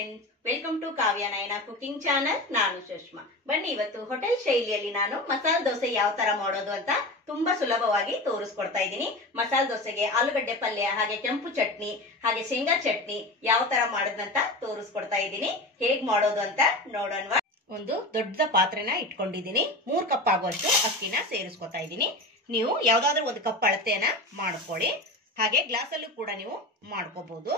Friends, welcome to Kavya Nayana cooking channel. ನಾನು ಸುಷ್ಮಾ. ಬನ್ನಿ, ಇವತ್ತು ಹೋಟೆಲ್ ಶೈಲಿಯಲ್ಲಿ ನಾನು ಮಸಾಲೆ ದೋಸೆ ಯಾವ ತರ ಮಾಡೋದು ಅಂತ ತುಂಬಾ ಸುಲಭವಾಗಿ ತೋರಿಸ್ಕೊಡ್ತಾ ಇದ್ದೀನಿ. ಮಸಾಲೆ ದೋಸೆಗೆ ಆಲೂಗಡ್ಡೆ ಪಲ್ಯ, ಹಾಗೆ ಕೆಂಪು ಚಟ್ನಿ, ಹಾಗೆ ಶೇಂಗಾ ಚಟ್ನಿ ಯಾವ ತರ ಮಾಡೋದಂತ ತೋರಿಸ್ಕೊಡ್ತಾ ಇದ್ದೀನಿ. ಹೇಗ್ ಮಾಡೋದು ಅಂತ ನೋಡೋಣ. ಒಂದು ದೊಡ್ಡ ಪಾತ್ರೆನ ಇಟ್ಕೊಂಡಿದ್ದೀನಿ. 3 ಕಪ್ ಆಗುವಷ್ಟು ಅಕ್ಕಿನ ಸೇರಿಸ್ಕೊತಾ ಇದ್ದೀನಿ. ನೀವು ಯಾವ್ದಾದ್ರು ಒಂದು ಕಪ್ ಅಳತೆಯನ್ನ ಮಾಡ್ಕೊಳ್ಳಿ. ಹಾಗೆ ಗ್ಲಾಸ್ ಅಲ್ಲೂ ಕೂಡ ನೀವು ಮಾಡ್ಕೋಬಹುದು.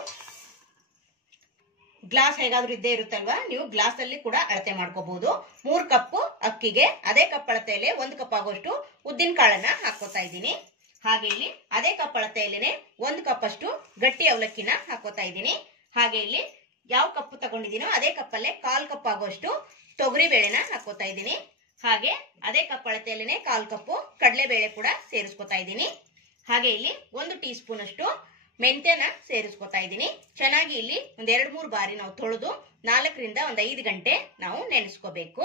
ಗ್ಲಾಸ್ ಹೇಗಾದ್ರೂ ಇದ್ದೇ ಇರುತ್ತಲ್ವಾ, ನೀವು ಗ್ಲಾಸ್ ಅಲ್ಲಿ ಕೂಡ ಅಳತೆ ಮಾಡ್ಕೋಬಹುದು. 3 ಕಪ್ ಅಕ್ಕಿಗೆ ಅದೇ ಕಪ್ ಅಳತೆಯಲ್ಲಿ 1 ಕಪ್ ಆಗುವಷ್ಟು ಉದ್ದಿನ ಕಾಳನ್ನ ಹಾಕೋತಾ ಇದ್ದೀನಿ. ಹಾಗೆ ಇಲ್ಲಿ ಅದೇ ಕಪ್ ಅಳತೆಯಲ್ಲೇನೆ 1 ಕಪ್ ಅಷ್ಟು ಗಟ್ಟಿ ಅವಲಕ್ಕಿನ ಹಾಕೋತಾ ಇದ್ದೀನಿ. ಹಾಗೆ ಇಲ್ಲಿ ಯಾವ ಕಪ್ ತಗೊಂಡಿದ್ದೀನೋ ಅದೇ ಕಪ್ಪಲ್ಲೇ 1/4 ಕಪ್ ಆಗುವಷ್ಟು ತೊಗರಿ ಬೇಳೆನ ಹಾಕೋತಾ ಇದ್ದೀನಿ. ಹಾಗೆ ಅದೇ ಕಪ್ ಅಳತೆಯಲ್ಲೇನೆ 1/4 ಕಪ್ ಕಡಲೆಬೇಳೆ ಕೂಡ ಸೇರಿಸ್ಕೊತಾ ಇದ್ದೀನಿ. ಹಾಗೆ ಇಲ್ಲಿ 1 ಟೀ ಸ್ಪೂನ್ ಅಷ್ಟು ಮೆಂತ್ಯನ ಸೇರಿಸ್ಕೊತಾ ಇದ್ದೀನಿ. ಚೆನ್ನಾಗಿ ಇಲ್ಲಿ 2-3 ಬಾರಿ ನಾವು ತೊಳೆದು 4 ರಿಂದ 5 ಗಂಟೆ ನಾವು ನೆನೆಸ್ಕೋಬೇಕು.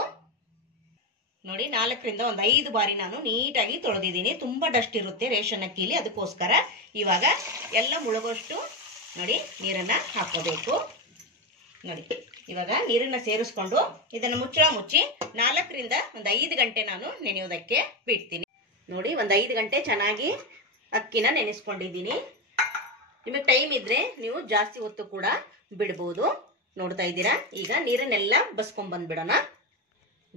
ನೋಡಿ, 4 ರಿಂದ 5 ಬಾರಿ ನಾನು ನೀಟಾಗಿ ತೊಳೆದಿದ್ದೀನಿ. ತುಂಬಾ ಡಸ್ಟ್ ಇರುತ್ತೆ ರೇಷನ್ ಅಕ್ಕಿಲಿ, ಅದಕ್ಕೋಸ್ಕರ ಇವಾಗ ಎಲ್ಲ ಮುಳುಗೋಷ್ಟು ನೋಡಿ ನೀರನ್ನ ಹಾಕೋಬೇಕು. ನೋಡಿ, ಇವಾಗ ನೀರನ್ನ ಸೇರಿಸ್ಕೊಂಡು ಇದನ್ನ ಮುಚ್ಚಳ ಮುಚ್ಚಿ 4 ರಿಂದ 5 ಗಂಟೆ ನಾನು ನೆನೆಯೋದಕ್ಕೆ ಬಿಡ್ತೀನಿ. ನೋಡಿ, 5 ಗಂಟೆ ಚೆನ್ನಾಗಿ ಅಕ್ಕಿನ ನೆನೆಸ್ಕೊಂಡಿದ್ದೀನಿ. ನಿಮಗೆ ಟೈಮ್ ಇದ್ರೆ ನೀವು ಜಾಸ್ತಿ ಹೊತ್ತು ಕೂಡ ಬಿಡ್ಬೋದು. ನೋಡ್ತಾ ಇದ್ದೀರಾ, ಈಗ ನೀರನ್ನೆಲ್ಲ ಬಸ್ಕೊಂಡ್ ಬಂದ್ಬಿಡೋಣ.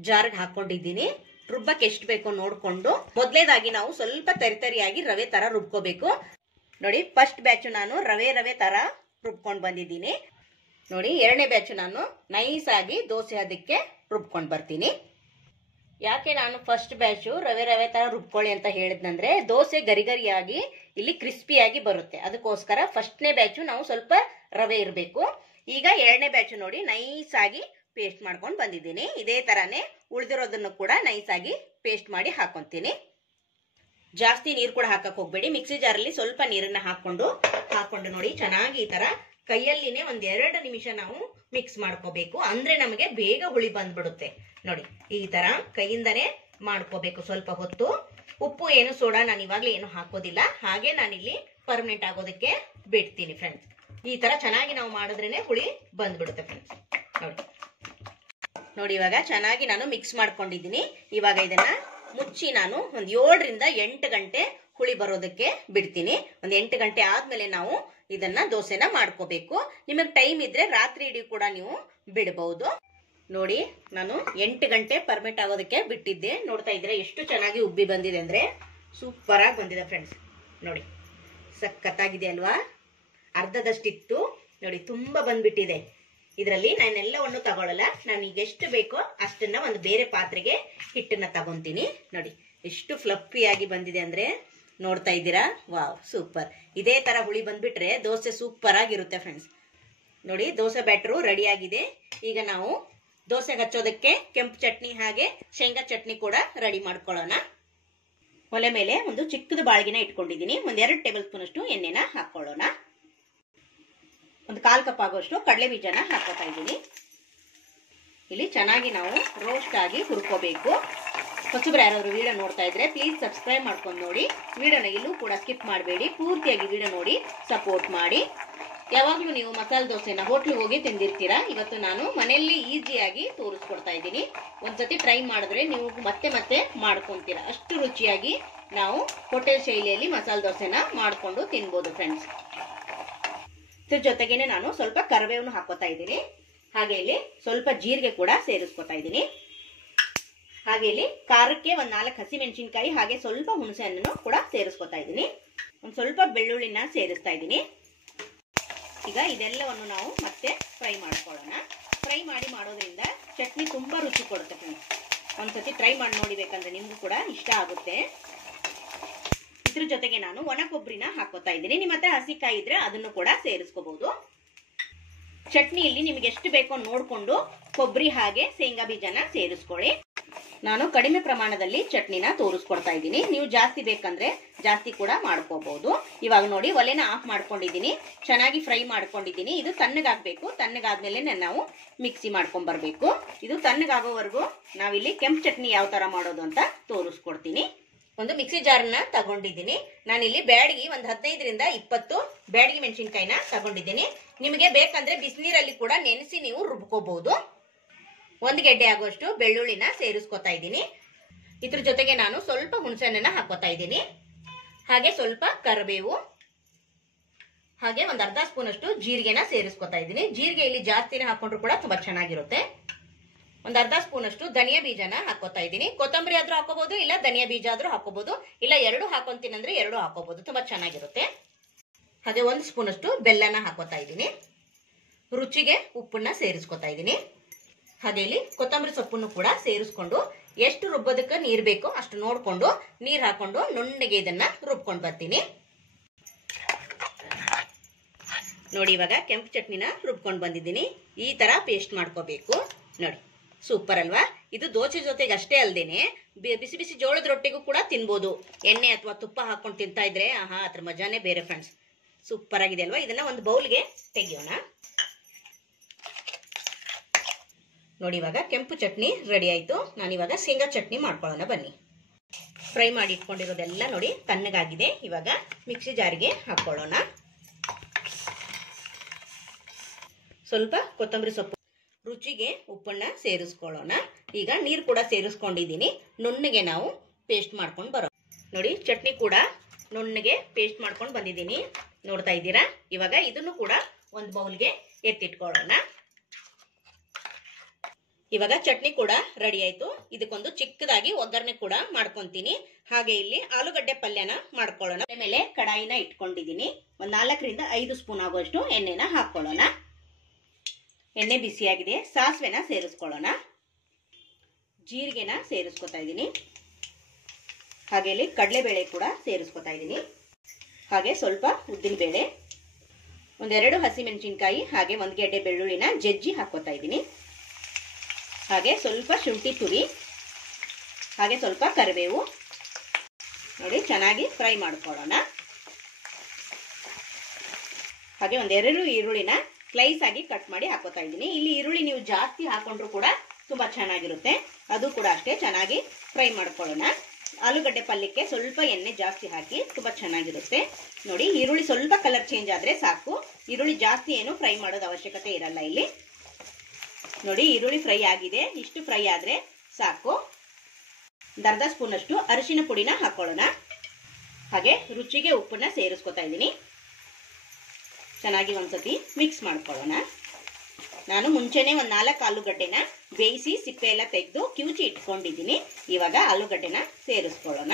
ಜಾರ್ಗೆ ಹಾಕೊಂಡಿದ್ದೀನಿ. ರುಬ್ಬಕ್ಕೆ ಎಷ್ಟು ಬೇಕೋ ನೋಡ್ಕೊಂಡು ಮೊದಲೇದಾಗಿ ನಾವು ಸ್ವಲ್ಪ ತರಿತರಿಯಾಗಿ ರವೆ ತರ ರುಬ್ಕೋಬೇಕು. ನೋಡಿ, ಫಸ್ಟ್ ಬ್ಯಾಚ್ ನಾನು ರವೆ ತರ ರುಬ್ಕೊಂಡು ಬಂದಿದ್ದೀನಿ. ನೋಡಿ, 2ನೇ ಬ್ಯಾಚ್ ನಾನು ನೈಸ್ ಆಗಿ ದೋಸೆ ಅದಕ್ಕೆ ರುಬ್ಕೊಂಡು ಬರ್ತೀನಿ. ಯಾಕೆ ನಾನು ಫಸ್ಟ್ ಬ್ಯಾಚ್ ರವೆ ತರ ರುಬ್ಕೊಳ್ಳಿ ಅಂತ ಹೇಳಿದ್ನಂದ್ರೆ, ದೋಸೆ ಗರಿಗರಿಯಾಗಿ ಇಲ್ಲಿ ಕ್ರಿಸ್ಪಿಯಾಗಿ ಬರುತ್ತೆ. ಅದಕ್ಕೋಸ್ಕರ ಫಸ್ಟ್ನೇ ಬ್ಯಾಚ್ ನಾವು ಸ್ವಲ್ಪ ರವೆ ಇರಬೇಕು. ಈಗ 2ನೇ ಬ್ಯಾಚ್ ನೋಡಿ ನೈಸ್ ಆಗಿ ಪೇಸ್ಟ್ ಮಾಡ್ಕೊಂಡು ಬಂದಿದ್ದೀನಿ. ಇದೇ ತರಾನೇ ಉಳಿದಿರೋದನ್ನು ಕೂಡ ನೈಸ್ ಆಗಿ ಪೇಸ್ಟ್ ಮಾಡಿ ಹಾಕೊಂತೀನಿ. ಜಾಸ್ತಿ ನೀರು ಕೂಡ ಹಾಕಕ್ ಹೋಗ್ಬೇಡಿ. ಮಿಕ್ಸಿ ಜಾರಲ್ಲಿ ಸ್ವಲ್ಪ ನೀರನ್ನ ಹಾಕೊಂಡು ನೋಡಿ ಚೆನ್ನಾಗಿ ಈ ತರ ಕೈಯಲ್ಲಿನೇ 1-2 ನಿಮಿಷ ನಾವು ಮಿಕ್ಸ್ ಮಾಡ್ಕೋಬೇಕು. ಅಂದ್ರೆ ನಮಗೆ ಬೇಗ ಹುಳಿ ಬಂದ್ಬಿಡುತ್ತೆ. ನೋಡಿ, ಈ ತರ ಕೈಯಿಂದನೇ ಮಾಡ್ಕೋಬೇಕು ಸ್ವಲ್ಪ ಹೊತ್ತು. ಉಪ್ಪು ಏನು ಸೋಡಾ ನಾನು ಇವಾಗ್ಲೇ ಏನು ಹಾಕೋದಿಲ್ಲ. ಹಾಗೆ ನಾನಿಲ್ಲಿ ಪರ್ಮನೆಂಟ್ ಆಗೋದಕ್ಕೆ ಬಿಡ್ತೀನಿ ಫ್ರೆಂಡ್ಸ್. ಈ ತರ ಚೆನ್ನಾಗಿ ನಾವು ಮಾಡಿದ್ರೇನೆ ಹುಳಿ ಬಂದ್ಬಿಡುತ್ತೆ ಫ್ರೆಂಡ್ಸ್. ನೋಡಿ, ಇವಾಗ ಚೆನ್ನಾಗಿ ನಾನು ಮಿಕ್ಸ್ ಮಾಡ್ಕೊಂಡಿದ್ದೀನಿ. ಇವಾಗ ಇದನ್ನ ಮುಚ್ಚಿ ನಾನು 7 ರಿಂದ 8 ಗಂಟೆ ಹುಳಿ ಬರೋದಕ್ಕೆ ಬಿಡ್ತೀನಿ. 8 ಗಂಟೆ ಆದ್ಮೇಲೆ ನಾವು ಇದನ್ನ ದೋಸೆನ ಮಾಡ್ಕೋಬೇಕು. ನಿಮಗೆ ಟೈಮ್ ಇದ್ರೆ ರಾತ್ರಿ ಇಡೀ ಕೂಡ ನೀವು ಬಿಡಬಹುದು. ನೋಡಿ, ನಾನು 8 ಗಂಟೆ ಪರ್ಮೆಂಟ್ ಆಗೋದಕ್ಕೆ ಬಿಟ್ಟಿದ್ದೆ. ನೋಡ್ತಾ ಇದ್ರೆ ಎಷ್ಟು ಚೆನ್ನಾಗಿ ಉಬ್ಬಿ ಬಂದಿದೆ ಅಂದ್ರೆ ಸೂಪರ್ ಆಗಿ ಬಂದಿದೆ ಫ್ರೆಂಡ್ಸ್. ನೋಡಿ, ಸಖತ್ತಾಗಿದೆ ಅಲ್ವಾ? ಅರ್ಧದಷ್ಟಿತ್ತು ನೋಡಿ, ತುಂಬಾ ಬಂದ್ಬಿಟ್ಟಿದೆ. ಇದರಲ್ಲಿ ನಾನೆಲ್ಲವನ್ನು ತಗೊಳ್ಳಲ್ಲ. ನಾನು ಈಗ ಎಷ್ಟು ಬೇಕೋ ಅಷ್ಟನ್ನ ಒಂದು ಬೇರೆ ಪಾತ್ರೆಗೆ ಹಿಟ್ಟನ್ನ ತಗೊಂತೀನಿ. ನೋಡಿ, ಎಷ್ಟು ಫ್ಲಫಿ ಆಗಿ ಬಂದಿದೆ ಅಂದ್ರೆ ನೋಡ್ತಾ ಇದ್ದೀರಾ? Wow, super. ಇದೇ ತರ ಹುಳಿ ಬಂದ್ಬಿಟ್ರೆ ದೋಸೆ ಸೂಪರ್ ಆಗಿರುತ್ತೆ ಫ್ರೆಂಡ್ಸ್. ನೋಡಿ, ದೋಸೆ ಬ್ಯಾಟರು ರೆಡಿ ಆಗಿದೆ. ಈಗ ನಾವು ದೋಸೆಗೆ ಹಚ್ಚೋದಕ್ಕೆ ಕೆಂಪು ಚಟ್ನಿ ಹಾಗೆ ಶೇಂಗಾ ಚಟ್ನಿ ಕೂಡ ರೆಡಿ ಮಾಡ್ಕೊಳ್ಳೋಣ. ಒಲೆ ಮೇಲೆ ಒಂದು ಚಿಕ್ಕದು ಬಾಳ್ಗಿನ ಇಟ್ಕೊಂಡಿದ್ದೀನಿ. 2 ಟೇಬಲ್ ಸ್ಪೂನ್ ಅಷ್ಟು ಎಣ್ಣೆನ ಹಾಕೊಳ್ಳೋಣ. 1/4 ಕಪ್ ಆಗುವಷ್ಟು ಕಡಲೆ ಬೀಜನ ಹಾಕೋತಾ ಇದ್ದೀನಿ. ಇಲ್ಲಿ ಚೆನ್ನಾಗಿ ನಾವು ರೋಸ್ಟ್ ಆಗಿ ಹುರ್ಕೋಬೇಕು. ಹೊಸಬ್ರು ಯಾರಾದ್ರು ವಿಡಿಯೋ ನೋಡ್ತಾ ಇದ್ರೆ ಪ್ಲೀಸ್ ಸಬ್ಸ್ಕ್ರೈಬ್ ಮಾಡ್ಕೊಂಡು ನೋಡಿ. ವಿಡಿಯೋನ ಇಲ್ಲೂ ಕೂಡ ಸ್ಕಿಪ್ ಮಾಡಬೇಡಿ, ಪೂರ್ತಿಯಾಗಿ ವಿಡಿಯೋ ನೋಡಿ ಸಪೋರ್ಟ್ ಮಾಡಿ. ಯಾವಾಗ್ಲೂ ನೀವು ಮಸಾಲೆ ದೋಸೆನ ಹೋಟ್ಲಿಗೆ ಹೋಗಿ ತಿಂದಿರ್ತೀರಾ. ಇವತ್ತು ನಾನು ಮನೆಯಲ್ಲಿ ಈಸಿಯಾಗಿ ತೋರಿಸ್ಕೊಡ್ತಾ ಇದ್ದೀನಿ. ಒಂದ್ಸತಿ ಟ್ರೈ ಮಾಡಿದ್ರೆ ನೀವು ಮತ್ತೆ ಮಾಡ್ಕೊಂತೀರಾ. ಅಷ್ಟು ರುಚಿಯಾಗಿ ನಾವು ಹೋಟೆಲ್ ಶೈಲಿಯಲ್ಲಿ ಮಸಾಲೆ ದೋಸೆನ ಮಾಡ್ಕೊಂಡು ತಿನ್ಬೋದು ಫ್ರೆಂಡ್ಸ್. ಇದ್ರ ಜೊತೆಗೇನೆ ನಾನು ಸ್ವಲ್ಪ ಕರಿಬೇವನ್ನು ಹಾಕೋತಾ ಇದ್ದೀನಿ. ಹಾಗೆ ಇಲ್ಲಿ ಸ್ವಲ್ಪ ಜೀರಿಗೆ ಕೂಡ ಸೇರಿಸ್ಕೊತಾ ಇದ್ದೀನಿ. ಹಾಗೆ ಇಲ್ಲಿ ಖಾರಕ್ಕೆ 4 ಹಸಿಮೆಣಸಿನಕಾಯಿ ಹಾಗೆ ಸ್ವಲ್ಪ ಹುಣಸೆ ಹಣ್ಣನ್ನು ಕೂಡ ಸೇರಿಸ್ಕೊತಾ ಇದ್ದೀನಿ. ಒಂದು ಸ್ವಲ್ಪ ಬೆಳ್ಳುಳ್ಳಿನ ಸೇರಿಸ್ತಾ ಇದ್ದೀನಿ. ಈಗ ಇದೆಲ್ಲವನ್ನು ನಾವು ಮತ್ತೆ ಫ್ರೈ ಮಾಡ್ಕೊಳ್ಳೋಣ. ಫ್ರೈ ಮಾಡೋದ್ರಿಂದ ಚಟ್ನಿ ತುಂಬಾ ರುಚಿ ಕೊಡುತ್ತೆ ಫ್ರೆಂಡ್ಸ್. ಒಂದ್ಸತಿ ಟ್ರೈ ಮಾಡಿ ನೋಡಿಬೇಕಂದ್ರೆ ನಿಮ್ಗೂ ಕೂಡ ಇಷ್ಟ ಆಗುತ್ತೆ. ಇದ್ರ ಜೊತೆಗೆ ನಾನು ಒಣ ಕೊಬ್ಬರಿನ ಹಾಕೋತಾ ಇದ್ದೀನಿ. ನಿಮ್ಮ ಹತ್ರ ಹಸಿಕಾಯಿ ಇದ್ರೆ ಅದನ್ನು ಕೂಡ ಸೇರಿಸ್ಕೋಬಹುದು. ಚಟ್ನಿಯಲ್ಲಿ ನಿಮ್ಗೆ ಎಷ್ಟು ಬೇಕೋ ನೋಡ್ಕೊಂಡು ಕೊಬ್ಬರಿ ಹಾಗೆ ಶೇಂಗಾ ಬೀಜನ ಸೇರಿಸ್ಕೊಳ್ಳಿ. ನಾನು ಕಡಿಮೆ ಪ್ರಮಾಣದಲ್ಲಿ ಚಟ್ನಿನ ತೋರಿಸ್ಕೊಡ್ತಾ ಇದ್ದೀನಿ. ನೀವು ಜಾಸ್ತಿ ಬೇಕಂದ್ರೆ ಜಾಸ್ತಿ ಕೂಡ ಮಾಡ್ಕೋಬಹುದು. ಇವಾಗ ನೋಡಿ, ಒಲೆನ ಆಫ್ ಮಾಡ್ಕೊಂಡಿದ್ದೀನಿ. ಚೆನ್ನಾಗಿ ಫ್ರೈ ಮಾಡ್ಕೊಂಡಿದ್ದೀನಿ. ಇದು ತಣ್ಣಗಾಗ್ಬೇಕು. ತಣ್ಣಗಾದ್ಮೇಲೆ ನಾವು ಮಿಕ್ಸಿ ಮಾಡ್ಕೊಂಡ್ ಬರ್ಬೇಕು. ಇದು ತಣ್ಣಗಾಗೋವರೆಗೂ ನಾವಿಲ್ಲಿ ಕೆಂಪು ಚಟ್ನಿ ಯಾವ ತರ ಮಾಡೋದು ಅಂತ ತೋರಿಸ್ಕೊಡ್ತೀನಿ. ಒಂದು ಮಿಕ್ಸಿ ಜಾರ್ನ ತಗೊಂಡಿದ್ದೀನಿ. ನಾನಿಲ್ಲಿ ಬ್ಯಾಡಗಿ ಒಂದು 15ರಿಂದ 20 ಬ್ಯಾಡಗಿ ಮೆಣಸಿನಕಾಯಿನ ತಗೊಂಡಿದ್ದೀನಿ. ನಿಮಗೆ ಬೇಕಂದ್ರೆ ಬಿಸಿನೀರಲ್ಲಿ ಕೂಡ ನೆನೆಸಿ ನೀವು ರುಬ್ಕೋಬಹುದು. 1 ಗೆಡ್ಡೆ ಆಗುವಷ್ಟು ಬೆಳ್ಳುಳ್ಳಿನ ಸೇರಿಸ್ಕೊತಾ ಇದ್ದೀನಿ. ಇದ್ರ ಜೊತೆಗೆ ನಾನು ಸ್ವಲ್ಪ ಹುಣಸೆಹಣ್ಣನ್ನ ಹಾಕೋತಾ ಇದ್ದೀನಿ. ಹಾಗೆ ಸ್ವಲ್ಪ ಕರಿಬೇವು, ಹಾಗೆ ಒಂದು ಅರ್ಧ ಸ್ಪೂನ್ ಅಷ್ಟು ಜೀರಿಗೆನ ಸೇರಿಸ್ಕೊತಾ ಇದ್ದೀನಿ. ಜೀರಿಗೆ ಇಲ್ಲಿ ಜಾಸ್ತಿನೇ ಹಾಕೊಂಡ್ರು ಕೂಡ ತುಂಬಾ ಚೆನ್ನಾಗಿರುತ್ತೆ. ಒಂದು ಅರ್ಧ ಸ್ಪೂನ್ ಅಷ್ಟು ಧನಿಯಾ ಬೀಜನ ಹಾಕೋತಾ ಇದ್ದೀನಿ. ಕೊತ್ತಂಬರಿ ಆದ್ರೂ ಹಾಕೋಬಹುದು, ಇಲ್ಲ ಧನಿಯಾ ಬೀಜ ಆದ್ರೂ ಹಾಕೋಬಹುದು, ಇಲ್ಲ ಎರಡು ಹಾಕೊಂತೀನಿ ಅಂದ್ರೆ ಎರಡು ಹಾಕೋಬಹುದು, ತುಂಬಾ ಚೆನ್ನಾಗಿರುತ್ತೆ. ಹಾಗೆ 1 ಸ್ಪೂನ್ ಅಷ್ಟು ಬೆಲ್ಲನ ಹಾಕೋತಾ ಇದ್ದೀನಿ. ರುಚಿಗೆ ಉಪ್ಪನ್ನ ಸೇರಿಸ್ಕೊತಾ ಇದ್ದೀನಿ. ಹಾಗೆ ಇಲ್ಲಿ ಕೊತ್ತಂಬರಿ ಸೊಪ್ಪನ್ನು ಕೂಡ ಸೇರಿಸ್ಕೊಂಡು ಎಷ್ಟು ರುಬ್ಬೋದಕ್ಕೆ ನೀರ್ ಬೇಕೋ ಅಷ್ಟು ನೋಡ್ಕೊಂಡು ನೀರ್ ಹಾಕೊಂಡು ನುಣ್ಣಗೆ ಇದನ್ನ ರುಬ್ಕೊಂಡು ಬರ್ತೀನಿ. ನೋಡಿ, ಇವಾಗ ಕೆಂಪು ಚಟ್ನಿನ ರುಬ್ಕೊಂಡು ಬಂದಿದ್ದೀನಿ. ಈ ತರ ಪೇಸ್ಟ್ ಮಾಡ್ಕೋಬೇಕು. ನೋಡಿ, ಸೂಪರ್ ಅಲ್ವಾ? ಇದು ದೋಸೆ ಜೊತೆಗೆ ಅಷ್ಟೇ ಅಲ್ದೇನೆ ಬಿಸಿ ಬಿಸಿ ಜೋಳದ ರೊಟ್ಟಿಗೂ ಕೂಡ ತಿನ್ಬೋದು. ಎಣ್ಣೆ ಅಥವಾ ತುಪ್ಪ ಹಾಕೊಂಡು ತಿಂತಾ ಇದ್ರೆ ಆಹಾ, ಅದ್ರ ಮಜಾನೇ ಬೇರೆ ಫ್ರೆಂಡ್ಸ್. ಸೂಪರ್ ಆಗಿದೆ ಅಲ್ವಾ? ಇದನ್ನ ಒಂದು ಬೌಲ್ಗೆ ತೆಗಿಯೋಣ. ನೋಡಿ, ಇವಾಗ ಕೆಂಪು ಚಟ್ನಿ ರೆಡಿ ಆಯ್ತು. ನಾನಿವಾಗ ಶೇಂಗಾ ಚಟ್ನಿ ಮಾಡ್ಕೊಳ್ಳೋಣ ಬನ್ನಿ. ಫ್ರೈ ಮಾಡಿ ಇಟ್ಕೊಂಡಿರೋದೆಲ್ಲ ನೋಡಿ ತಣ್ಣಗಾಗಿದೆ. ಇವಾಗ ಮಿಕ್ಸಿ ಜಾರಿಗೆ ಹಾಕೊಳ್ಳೋಣ. ಸ್ವಲ್ಪ ಕೊತ್ತಂಬರಿ ಸೊಪ್ಪು, ರುಚಿಗೆ ಉಪ್ಪನ್ನ ಸೇರಿಸ್ಕೊಳ್ಳೋಣ. ಈಗ ನೀರು ಕೂಡ ಸೇರಿಸ್ಕೊಂಡಿದ್ದೀನಿ. ನುಣ್ಣಗೆ ನಾವು ಪೇಸ್ಟ್ ಮಾಡ್ಕೊಂಡು ಬರೋಣ. ನೋಡಿ, ಚಟ್ನಿ ಕೂಡ ನುಣ್ಣಗೆ ಪೇಸ್ಟ್ ಮಾಡ್ಕೊಂಡು ಬಂದಿದ್ದೀನಿ, ನೋಡ್ತಾ ಇದ್ದೀರಾ? ಇವಾಗ ಇದನ್ನು ಕೂಡ ಒಂದು ಬೌಲ್ಗೆ ಎತ್ತಿಟ್ಕೊಳ್ಳೋಣ. ಇವಾಗ ಚಟ್ನಿ ಕೂಡ ರೆಡಿ ಆಯ್ತು. ಇದಕ್ಕೊಂದು ಚಿಕ್ಕದಾಗಿ ಒಗ್ಗರಣೆ ಕೂಡ ಮಾಡ್ಕೊಂತೀನಿ. ಹಾಗೆ ಇಲ್ಲಿ ಆಲೂಗಡ್ಡೆ ಪಲ್ಯನ ಮಾಡ್ಕೊಳ್ಳೋಣ. ಮೇಲೆ ಕಡಾಯಿನ ಇಟ್ಕೊಂಡಿದ್ದೀನಿ. ಒಂದು 4ರಿಂದ 5 ಸ್ಪೂನ್ ಆಗುವಷ್ಟು ಎಣ್ಣೆನ ಹಾಕೊಳ್ಳೋಣ. ಎಣ್ಣೆ ಬಿಸಿಯಾಗಿದೆ. ಸಾಸಿವೆನ ಸೇರಿಸ್ಕೊಳ್ಳೋಣ. ಜೀರಿಗೆನ ಸೇರಿಸ್ಕೊತಾ ಇದ್ದೀನಿ. ಹಾಗೆ ಇಲ್ಲಿ ಕಡಲೆಬೇಳೆ ಕೂಡ ಸೇರಿಸ್ಕೊತಾ ಇದ್ದೀನಿ. ಹಾಗೆ ಸ್ವಲ್ಪ ಉದ್ದಿನ ಬೇಳೆ, 1-2 ಹಸಿಮೆಣಸಿನಕಾಯಿ, ಹಾಗೆ 1 ಗೆಡ್ಡೆ ಬೆಳ್ಳುಳ್ಳಿನ ಜಜ್ಜಿ ಹಾಕೋತಾ ಇದ್ದೀನಿ. ಹಾಗೆ ಸ್ವಲ್ಪ ಶುಂಠಿ ತುರಿ, ಹಾಗೆ ಸ್ವಲ್ಪ ಕರಿಬೇವು. ನೋಡಿ, ಚೆನ್ನಾಗಿ ಫ್ರೈ ಮಾಡ್ಕೊಳ್ಳೋಣ. ಹಾಗೆ 1-2 ಈರುಳ್ಳಿನ ಸ್ಲೈಸ್ ಆಗಿ ಕಟ್ ಮಾಡಿ ಹಾಕೋತಾ ಇದ್ದೀನಿ. ಇಲ್ಲಿ ಈರುಳ್ಳಿ ನೀವು ಜಾಸ್ತಿ ಹಾಕೊಂಡ್ರು ಕೂಡ ತುಂಬಾ ಚೆನ್ನಾಗಿರುತ್ತೆ. ಅದು ಕೂಡ ಅಷ್ಟೇ ಚೆನ್ನಾಗಿ ಫ್ರೈ ಮಾಡ್ಕೊಳ್ಳೋಣ. ಆಲೂಗಡ್ಡೆ ಪಲ್ಯಕ್ಕೆ ಸ್ವಲ್ಪ ಎಣ್ಣೆ ಜಾಸ್ತಿ ಹಾಕಿ ತುಂಬಾ ಚೆನ್ನಾಗಿರುತ್ತೆ. ನೋಡಿ, ಈರುಳ್ಳಿ ಸ್ವಲ್ಪ ಕಲರ್ ಚೇಂಜ್ ಆದ್ರೆ ಸಾಕು. ಈರುಳ್ಳಿ ಜಾಸ್ತಿ ಏನು ಫ್ರೈ ಮಾಡೋದು ಅವಶ್ಯಕತೆ ಇರಲ್ಲ ಇಲ್ಲಿ. ನೋಡಿ, ಈರುಳ್ಳಿ ಫ್ರೈ ಆಗಿದೆ. ಇಷ್ಟು ಫ್ರೈ ಆದ್ರೆ ಸಾಕು. 1/2 ಸ್ಪೂನ್ ಅಷ್ಟು ಅರಿಶಿನ ಪುಡಿನ ಹಾಕೊಳ್ಳೋಣ. ಹಾಗೆ ರುಚಿಗೆ ಉಪ್ಪನ್ನ ಸೇರಿಸ್ಕೊತಾ ಇದ್ದೀನಿ. ಚೆನ್ನಾಗಿ ಒಂದ್ಸತಿ ಮಿಕ್ಸ್ ಮಾಡ್ಕೊಳ್ಳೋಣ. ನಾನು ಮುಂಚೆನೆ 4 ಆಲೂಗಡ್ಡೆನ ಬೇಯಿಸಿ ಸಿಪ್ಪೆ ಎಲ್ಲ ತೆಗೆದು ಕಿವುಚಿ ಇಟ್ಕೊಂಡಿದ್ದೀನಿ. ಇವಾಗ ಆಲೂಗಡ್ಡೆನ ಸೇರಿಸ್ಕೊಳ್ಳೋಣ.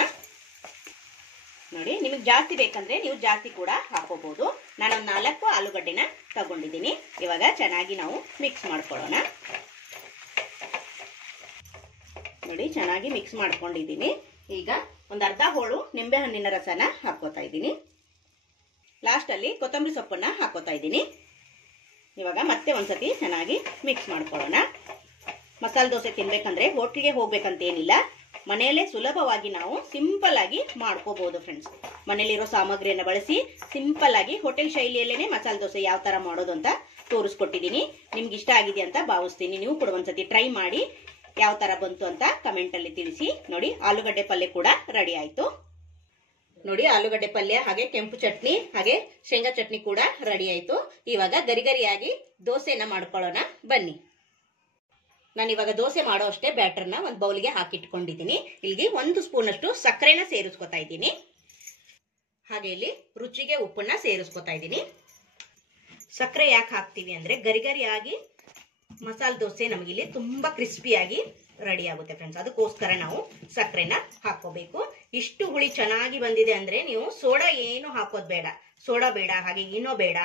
ನೋಡಿ, ನಿಮಗೆ ಜಾಸ್ತಿ ಬೇಕಂದ್ರೆ ನೀವು ಜಾಸ್ತಿ ಕೂಡ ಹಾಕೋಬಹುದು. ನಾನು 4 ಆಲೂಗಡ್ಡೆನ ತಗೊಂಡಿದ್ದೀನಿ. ಇವಾಗ ಚೆನ್ನಾಗಿ ನಾವು ಮಿಕ್ಸ್ ಮಾಡ್ಕೊಳ್ಳೋಣ. ನೋಡಿ, ಚೆನ್ನಾಗಿ ಮಿಕ್ಸ್ ಮಾಡ್ಕೊಂಡಿದ್ದೀನಿ. ಈಗ ಒಂದು ಅರ್ಧ ಹೋಳು ನಿಂಬೆ ಹಣ್ಣಿನ ರಸನ ಹಾಕೋತಾ ಇದ್ದೀನಿ. ಲಾಸ್ಟ್ ಅಲ್ಲಿ ಕೊತ್ತಂಬರಿ ಸೊಪ್ಪನ್ನ ಹಾಕೋತಾ ಇದ್ದೀನಿ. ಇವಾಗ ಮತ್ತೆ ಒಂದ್ಸತಿ ಚೆನ್ನಾಗಿ ಮಿಕ್ಸ್ ಮಾಡ್ಕೊಳ್ಳೋಣ. ಮಸಾಲೆ ದೋಸೆ ತಿನ್ಬೇಕಂದ್ರೆ ಹೋಟ್ಲಿಗೆ ಹೋಗ್ಬೇಕಂತ ಏನಿಲ್ಲ, ಮನೆಯಲ್ಲೇ ಸುಲಭವಾಗಿ ನಾವು ಸಿಂಪಲ್ ಆಗಿ ಮಾಡ್ಕೋಬಹುದು ಫ್ರೆಂಡ್ಸ್. ಮನೇಲಿರೋ ಸಾಮಗ್ರಿಯನ್ನ ಬಳಸಿ ಸಿಂಪಲ್ ಆಗಿ ಹೋಟೆಲ್ ಶೈಲಿಯಲ್ಲೇನೆ ಮಸಾಲೆ ದೋಸೆ ಯಾವ ತರ ಮಾಡೋದು ಅಂತ ತೋರಿಸ್ಕೊಟ್ಟಿದ್ದೀನಿ. ನಿಮ್ಗೆ ಇಷ್ಟ ಆಗಿದೆ ಅಂತ ಭಾವಿಸ್ತೀನಿ. ನೀವು ಕೂಡ ಒಂದ್ಸತಿ ಟ್ರೈ ಮಾಡಿ ಯಾವ ತರ ಬಂತು ಅಂತ ಕಮೆಂಟ್ ಅಲ್ಲಿ ತಿಳಿಸಿ. ನೋಡಿ, ಆಲೂಗಡ್ಡೆ ಪಲ್ಯ ಕೂಡ ರೆಡಿ ಆಯ್ತು. ನೋಡಿ, ಆಲೂಗಡ್ಡೆ ಪಲ್ಯ ಹಾಗೆ ಕೆಂಪು ಚಟ್ನಿ ಹಾಗೆ ಶೇಂಗಾ ಚಟ್ನಿ ಕೂಡ ರೆಡಿ ಆಯ್ತು. ಇವಾಗ ಗರಿಗರಿಯಾಗಿ ದೋಸೆನ ಮಾಡ್ಕೊಳ್ಳೋಣ ಬನ್ನಿ. ನಾನು ಇವಾಗ ದೋಸೆ ಮಾಡೋ ಅಷ್ಟೇ ಬ್ಯಾಟರ್ನ ಒಂದು ಬೌಲ್ಗೆ ಹಾಕಿಟ್ಕೊಂಡಿದ್ದೀನಿ. ಇಲ್ಲಿಗೆ 1 ಸ್ಪೂನ್ ಅಷ್ಟು ಸಕ್ಕರೆನ ಸೇರಿಸ್ಕೊತಾ ಇದ್ದೀನಿ. ಹಾಗೆ ಇಲ್ಲಿ ರುಚಿಗೆ ಉಪ್ಪನ್ನ ಸೇರಿಸ್ಕೊತಾ ಇದ್ದೀನಿ. ಸಕ್ಕರೆ ಯಾಕೆ ಹಾಕ್ತೀವಿ ಅಂದ್ರೆ ಗರಿಗರಿಯಾಗಿ ಮಸಾಲೆ ದೋಸೆ ನಮಗಿಲ್ಲಿ ತುಂಬಾ ಕ್ರಿಸ್ಪಿಯಾಗಿ ರೆಡಿ ಆಗುತ್ತೆ ಫ್ರೆಂಡ್ಸ್. ಅದಕ್ಕೋಸ್ಕರ ನಾವು ಸಕ್ಕರೆನ ಹಾಕೋಬೇಕು. ಇಷ್ಟು ಹುಳಿ ಚೆನ್ನಾಗಿ ಬಂದಿದೆ ಅಂದ್ರೆ ನೀವು ಸೋಡಾ ಏನು ಹಾಕೋದ್ ಬೇಡ, ಸೋಡಾ ಬೇಡ, ಹಾಗೆ ಏನೋ ಬೇಡ,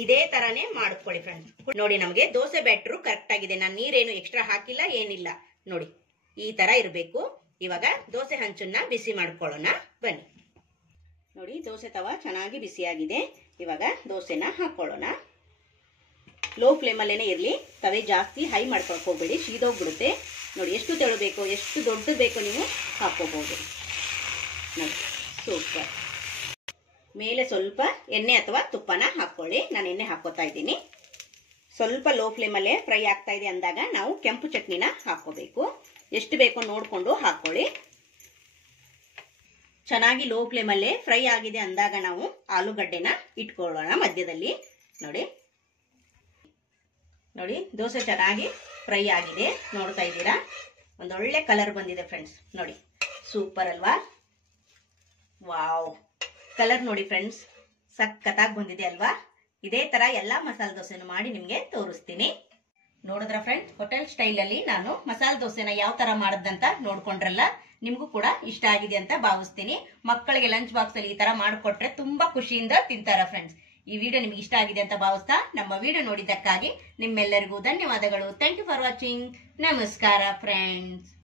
ಇದೇ ತರಾನೇ ಮಾಡ್ಕೊಳ್ಳಿ ಫ್ರೆಂಡ್ಸ್. ನೋಡಿ, ನಮಗೆ ದೋಸೆ ಬ್ಯಾಟ್ರು ಕರೆಕ್ಟ್ ಆಗಿದೆ. ನಾನು ನೀರೇನು ಎಕ್ಸ್ಟ್ರಾ ಹಾಕಿಲ್ಲ, ಏನಿಲ್ಲ. ನೋಡಿ, ಈ ತರ ಇರಬೇಕು. ಇವಾಗ ದೋಸೆ ಹಂಚನ್ನ ಬಿಸಿ ಮಾಡ್ಕೊಳ್ಳೋಣ ಬನ್ನಿ. ನೋಡಿ, ದೋಸೆ ತವ ಚೆನ್ನಾಗಿ ಬಿಸಿಯಾಗಿದೆ. ಇವಾಗ ದೋಸೆನ ಹಾಕೊಳ್ಳೋಣ. ಲೋ ಫ್ಲೇಮಲ್ಲೇನೆ ಇರಲಿ. ತವೆ ಜಾಸ್ತಿ ಹೈ ಮಾಡ್ಕೊಳಕ್ ಹೋಗ್ಬೇಡಿ, ಸೀದೋಗ್ಬಿಡುತ್ತೆ. ನೋಡಿ, ಎಷ್ಟು ತೆಳು ಬೇಕೋ ಎಷ್ಟು ದೊಡ್ಡದು ಬೇಕೋ ನೀವು ಹಾಕೋಬಹುದು. ನೋಡಿ, ಸೂಪರ್. ಮೇಲೆ ಸ್ವಲ್ಪ ಎಣ್ಣೆ ಅಥವಾ ತುಪ್ಪನ ಹಾಕೊಳ್ಳಿ. ನಾನು ಎಣ್ಣೆ ಹಾಕೋತಾ ಇದ್ದೀನಿ. ಸ್ವಲ್ಪ ಲೋ ಫ್ಲೇಮಲ್ಲೇ ಫ್ರೈ ಆಗ್ತಾ ಇದೆ ಅಂದಾಗ ನಾವು ಕೆಂಪು ಚಟ್ನಿನ ಹಾಕೋಬೇಕು. ಎಷ್ಟು ಬೇಕೋ ನೋಡ್ಕೊಂಡು ಹಾಕೊಳ್ಳಿ. ಚೆನ್ನಾಗಿ ಲೋ ಫ್ಲೇಮಲ್ಲೇ ಫ್ರೈ ಆಗಿದೆ ಅಂದಾಗ ನಾವು ಆಲೂಗಡ್ಡೆನ ಇಟ್ಕೊಳ್ಳೋಣ ಮಧ್ಯದಲ್ಲಿ. ನೋಡಿ ನೋಡಿ ದೋಸೆ ಚೆನ್ನಾಗಿ ಫ್ರೈ ಆಗಿದೆ, ನೋಡ್ತಾ ಇದ್ದೀರಾ, ಒಂದೊಳ್ಳೆ ಕಲರ್ ಬಂದಿದೆ ಫ್ರೆಂಡ್ಸ್. ನೋಡಿ ಸೂಪರ್ ಅಲ್ವಾ? ವಾವ್, ಕಲರ್ ನೋಡಿ ಫ್ರೆಂಡ್ಸ್, ಸಖತ್ತಾಗಿ ಬಂದಿದೆ ಅಲ್ವಾ? ಇದೇ ತರ ಎಲ್ಲಾ ಮಸಾಲೆ ದೋಸೆನು ಮಾಡಿ ನಿಮ್ಗೆ ತೋರಿಸ್ತೀನಿ. ನೋಡಿದ್ರ ಫ್ರೆಂಡ್ಸ್, ಹೋಟೆಲ್ ಸ್ಟೈಲ್ ಅಲ್ಲಿ ನಾನು ಮಸಾಲೆ ದೋಸೆನ ಯಾವ ತರ ಮಾಡದಂತ ನೋಡ್ಕೊಂಡ್ರಲ್ಲ, ನಿಮ್ಗೂ ಕೂಡ ಇಷ್ಟ ಆಗಿದೆ ಅಂತ ಭಾವಿಸ್ತೀನಿ. ಮಕ್ಕಳಿಗೆ ಲಂಚ್ ಬಾಕ್ಸ್ ಅಲ್ಲಿ ಈ ತರ ಮಾಡಿಕೊಟ್ರೆ ತುಂಬಾ ಖುಷಿಯಿಂದ ತಿಂತಾರ ಫ್ರೆಂಡ್ಸ್. ಈ ವಿಡಿಯೋ ನಿಮ್ಗೆ ಇಷ್ಟ ಆಗಿದೆ ಅಂತ ಭಾವಿಸ್ತಾ ನಮ್ಮ ವಿಡಿಯೋ ನೋಡಿದ್ದಕ್ಕಾಗಿ ನಿಮ್ಮೆಲ್ಲರಿಗೂ ಧನ್ಯವಾದಗಳು. Thank you for watching. ನಮಸ್ಕಾರ ಫ್ರೆಂಡ್ಸ್.